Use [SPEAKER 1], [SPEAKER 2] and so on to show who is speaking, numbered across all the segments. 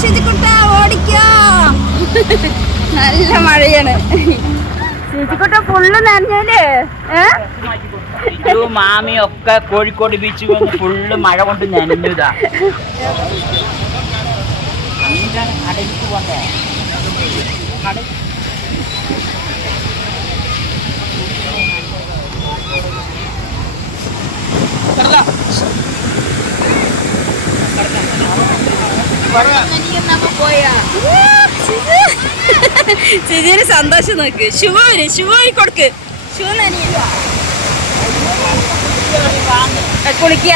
[SPEAKER 1] ശുചിക്കുട്ട ഓടിക്കോ. നല്ല മഴയാണ്. ശുചിക്കുട്ട ഫുള്ള് നനഞ്ഞല്ലേ?
[SPEAKER 2] മാമിയും ഒക്കെ കോഴിക്കോട് ബീച്ച് വന്ന് ഫുള്ള് മഴ കൊണ്ട് നനഞ്ഞതാ. കടലിക്ക് പോണ്ടേ കട
[SPEAKER 1] ശുചിന് സന്തോഷം നോക്ക്. ശുഭന് ശുഭമായി കൊടുക്ക്. ശുഭ കൊടുക്ക്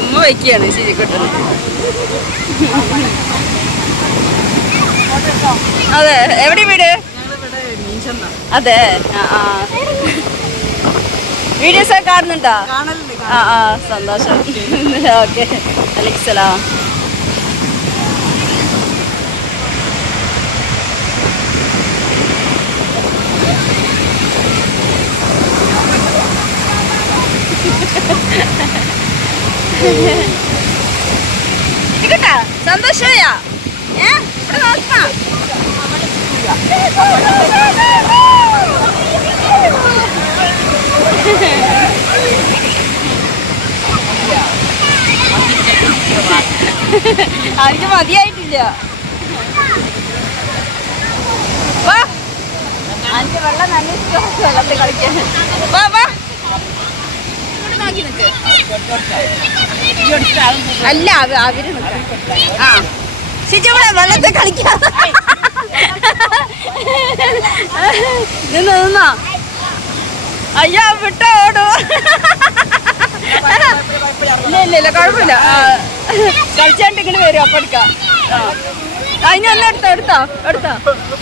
[SPEAKER 1] ഉമ്മ വയ്ക്കുകയാണ് ശരിക്കട്ടെ അതെ എവിടെ വീട്? അതെ ആ വീഡിയോസ് ഒക്കെ കാണുന്നുണ്ടോ? ആ ആ സന്തോഷം. ഓക്കെ. അലൈക്സലാം കേട്ടാ സന്തോഷമായാ ഏ? ഇവിടെ നോക്കാം അവർക്ക് മതിയായിട്ടില്ല. വാ. അതിന്റെ വെള്ളം നല്ല ഇഷ്ടമാണ് വെള്ളത്തിൽ കളിക്കാൻ. വാ വാ. അല്ല അവ- അവർ ആ. ശിജു വെള്ളത്തെ കളിക്കാം. നിന്ന് നിന്നോ. അയ്യോ വിട്ടോ ഇല്ല കുഴപ്പമില്ല. കളിച്ചാണ്ട് ഇങ്ങനെ വരും അപ്പൊ എടുക്കാം. ആ. എടുത്താ എടുത്താ എടുത്തോ.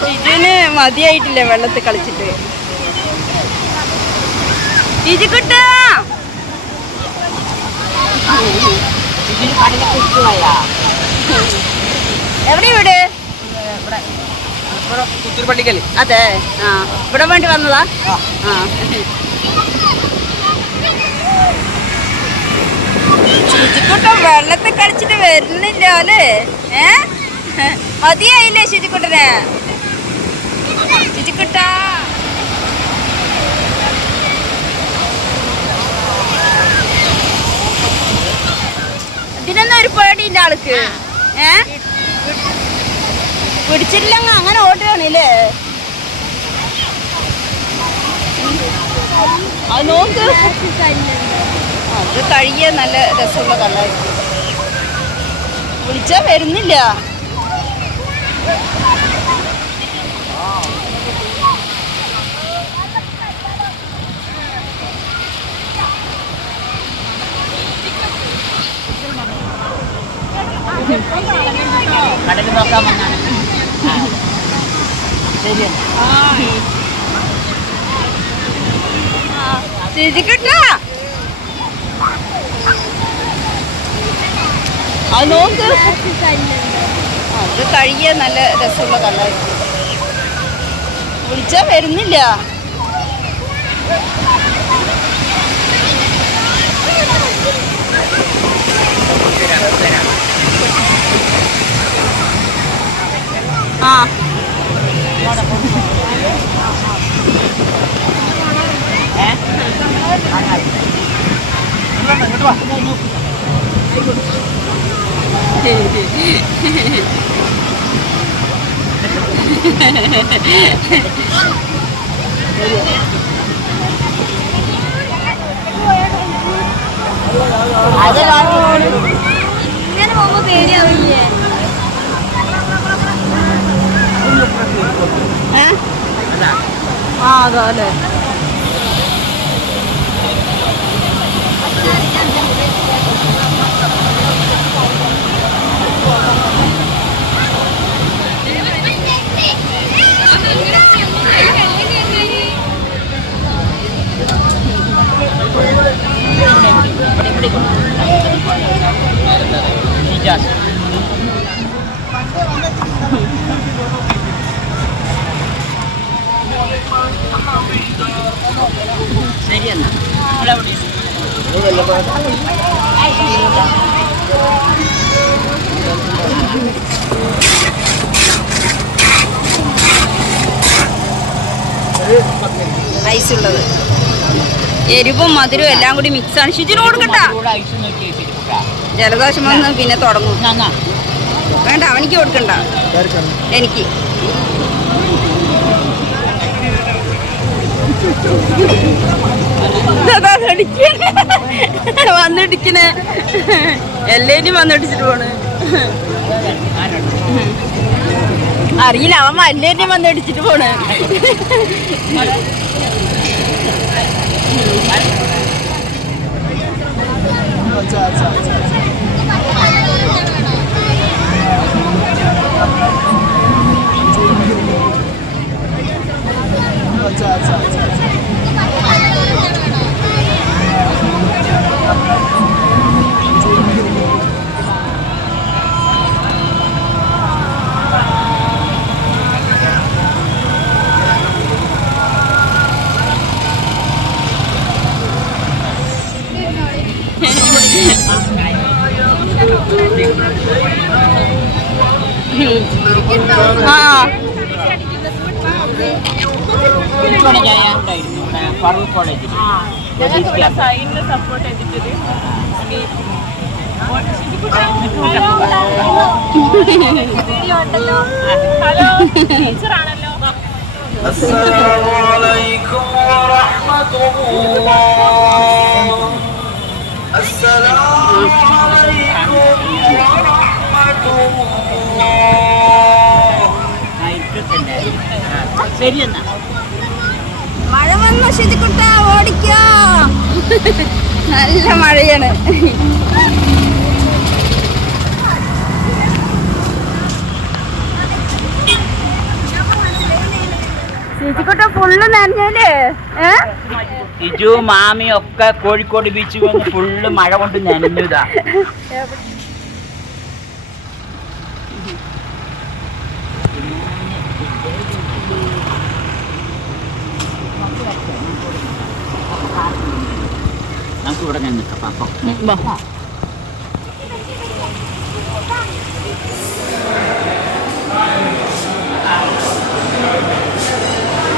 [SPEAKER 1] ഷിജുവിന് മതിയായിട്ടില്ല വെള്ളത്തിൽ കളിച്ചിട്ട്? ഷിജുക്കുട്ടാ എവിടെ വീട്
[SPEAKER 2] പുത്തൂർപള്ളിക്കൽ.
[SPEAKER 1] അതെ. ആ. ഇവിടെ വേണ്ടി വന്നതാ? ആ. ശുചിക്കുട്ടൻ വെള്ളത്തിൽ കളിച്ചിട്ട് വരുന്നില്ല അല്ലേ? ഏ? മതിയായില്ലേ ശുചിക്കുട്ടനെ? ശുചിക്കുട്ട. പേടിയില്ല ആൾക്ക്? ഏ? പിടിച്ചില്ലെങ്കിൽ അങ്ങനെ ഓടുകയാണല്ലേ അത് നോക്ക്. അത് കഴിയ നല്ല രസമുള്ള കള്ളായിരിക്കും. വിളിച്ചാ വരുന്നില്ല.
[SPEAKER 2] കടൽ നോക്കാൻ വന്നാണ്.
[SPEAKER 1] ശരിക്കട്ടാ അത് നോക്ക്. അത് കഴിയ നല്ല രസമുള്ള കള്ളായിരിക്കും വിളിച്ചാ വരുന്നില്ല ആ
[SPEAKER 2] ഏ അത്
[SPEAKER 1] ഇങ്ങനെ പോകുമ്പോ പേടിയാവില്ലേ ആ അതാ അല്ലേ
[SPEAKER 3] Thank you.
[SPEAKER 1] ഐസ് ഉള്ളത് എരിവും മധുരവും എല്ലാം കൂടി മിക്സ് ആണ്. ഷിജിന് കൊടുക്കട്ടാ. ജലദോഷം വന്ന് പിന്നെ തുടങ്ങും. വേണ്ട അവനിക്ക് കൊടുക്കണ്ട. എനിക്ക്. വന്നിടിക്കണേ. എല്ലാരും വന്നിടിച്ചിട്ട് പോണ്. അറിയില്ല അവൻ എല്ലാരും വന്നിടിച്ചിട്ട് പോണ്. ആ
[SPEAKER 2] ഇരിക്കണ ചായ ഫറൂഖ് കോളേജിൽ
[SPEAKER 3] സൈനിന് സപ്പോർട്ട് ചെയ്തിട്ടത് ഹലോ ടീച്ചറാണല്ലോ
[SPEAKER 4] അസ്സലാമു അലൈക്കും വറഹ്മത്തുള്ളാഹി السلام عليكم ورحمة الله
[SPEAKER 2] ശരി എന്നാ
[SPEAKER 1] മഴ വന്നു ശുചിക്കുട്ട ഓടിക്കോ നല്ല മഴയാണ് ശുചിക്കുട്ട ഫുള്ള് നനഞ്ഞല്ലേ?
[SPEAKER 2] ഇജു മാമി ഒക്കെ കോഴിക്കോട് ബീച്ചിൽ വന്ന് ഫുള്ള് മഴ കൊണ്ട് നനഞ്ഞതാ. നമുക്ക് ഇവിടെ ഞാൻ നിൽക്കാം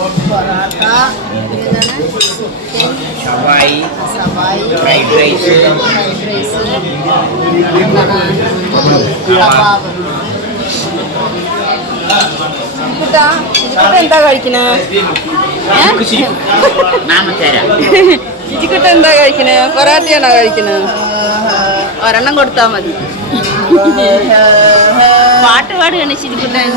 [SPEAKER 1] ശരിക്കൂട്ടനെ
[SPEAKER 2] ഷവായി ഫ്രൈഡ് റൈസ്.
[SPEAKER 1] എന്താ കഴിക്കണേ?
[SPEAKER 2] നാമ തരാം
[SPEAKER 1] ഇജിക്കുട്ട എന്താ കഴിക്കണേ? പൊറാട്ടയാണോ കഴിക്കണേ? ഒരെണ്ണം കൊടുത്താ മതി. പാട്ട് പാടുകയാണ് ശരിക്കുട്ടൻ.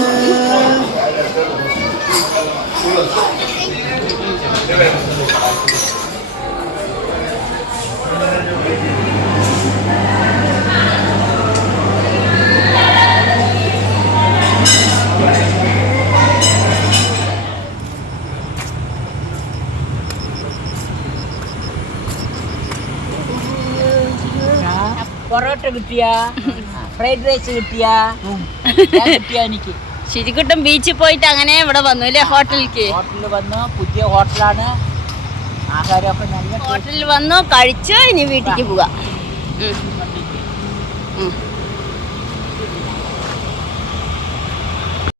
[SPEAKER 2] പൊറോട്ട കിട്ടിയ ഫ്രൈഡ് റൈസ് കിട്ടിയ കിട്ടിയ എനിക്ക്
[SPEAKER 1] ശരിക്കുട്ടൻ ബീച്ചിൽ പോയിട്ട് അങ്ങനെ ഇവിടെ വന്നു അല്ലേ ഹോട്ടലിലേക്ക്?
[SPEAKER 2] ഹോട്ടലിൽ വന്നു. പുതിയ ഹോട്ടലാണ്. ആഹാരമൊക്കെ നല്ല
[SPEAKER 1] ഹോട്ടലിൽ വന്നു കഴിച്ചു ഇനി വീട്ടിലേക്ക് പോവാം.